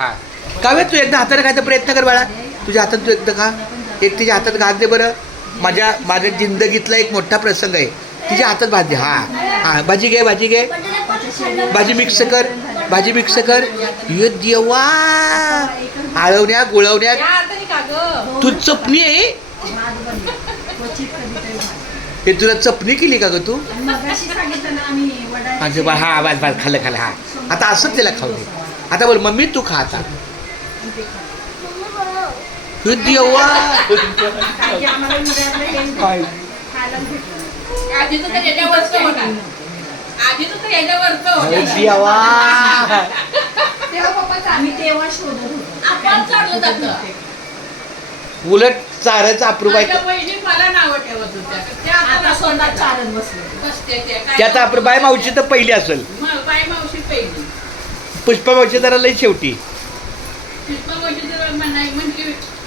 हा काव्य तू एकदा हाताने खायचा प्रयत्न कर बाळा. तुझ्या हातात तू एकदा खा. एक तिच्या हातात घात दे बरं. माझ्या जिंदगीतला एक मोठा प्रसंग आहे. तिच्या हातात भात दे. हां भाजी घे भाजी घे. भाजी मिक्स कर. भाजी मिक्स कर. ये देवा आळवण्या गुळवण्या तू चपणी आहे. हे तुला चपणी केली का ग तू? माझं बा हा बस बस खाल्लं खाल्लं. हा आता असंच त्याला खाऊ दे. आता बोल मम्मी तू खा आता. देवा उलट चारायचं अप्रूप आहे. त्यात अप्रूप बाय मावशी तर पहिली असेल. पुष्पा मावशी जरा लई शेवटी.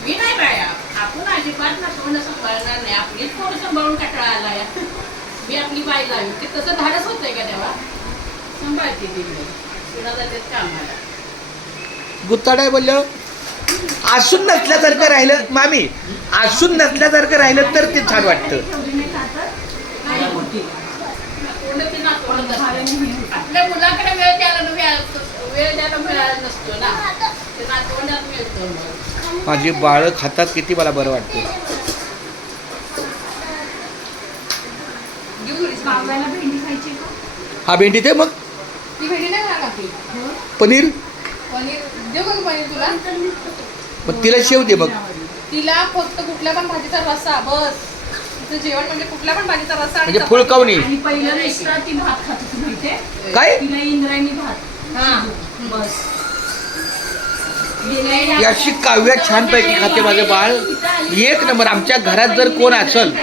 मी नाही बाया आपण अजिबात नसवणं सांभाळणार नाही. आपलीच थोडं सांभाळून कटाळा आलाय. मी आपली बाई लावी ते तसं धाडस होतंय का तेव्हा सांभाळते तिकडे जातात कामाला. गुत्ताडाय बोललो असून नसल्यासारखं राहिलं मामी. असून नसल्यासारखं राहिलं तर ते छान वाटतं. आपल्या मुलाकडे वेळ द्यायला मिळाला नसतो ना. ते नातवंडात मिळतो. माझी बाळ खातात किती मला बरं वाटतं. हा भेंडी दे मग. पनीर देऊ का पनीर तुला? मग तिला शेव दे मग. तिला फक्त कुठल्या पण भाजीचा रस्सा बस. तिचं जेवण म्हणजे कुठल्या पण भाजीचा रस्सा आणि म्हणजे फुलकावणी. पहिलं एक्स्ट्रा ती भात खात होती माहितीये काय तिला इंद्रायणी भात. हा बस याशी काव्या छानपैकी खाते माझं बाळ. एक नंबर. आमच्या घरात जर कोण असेल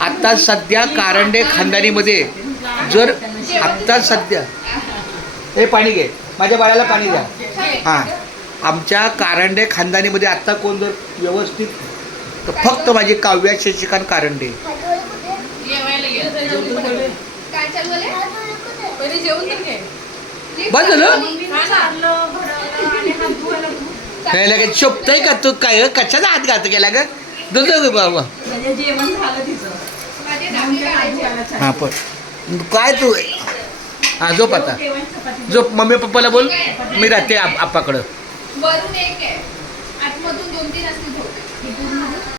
आत्ता सध्या कारंडे खानदानीमध्ये जर आत्ता सध्या हे पाणी घे माझ्या बाळाला पाणी द्या. हां आमच्या कारंडे खानदानीमध्ये आत्ता कोण जर व्यवस्थित तर फक्त माझी काव्या शशिकांत कारंडे. काय चालू आहे? पहिले जेवण तर घे. बस झालं. नाही लगेच शोभतंय का तू? काय कशाचा हात घात गेला ग बाबा? म्हणजे जेवण झालं तिचं. हां पण काय तू हां झोप आता झोप. मम्मी पप्पाला बोल मी राहते आप्पाकडं. वरून एक आहे आतमधून 2-3 असतील.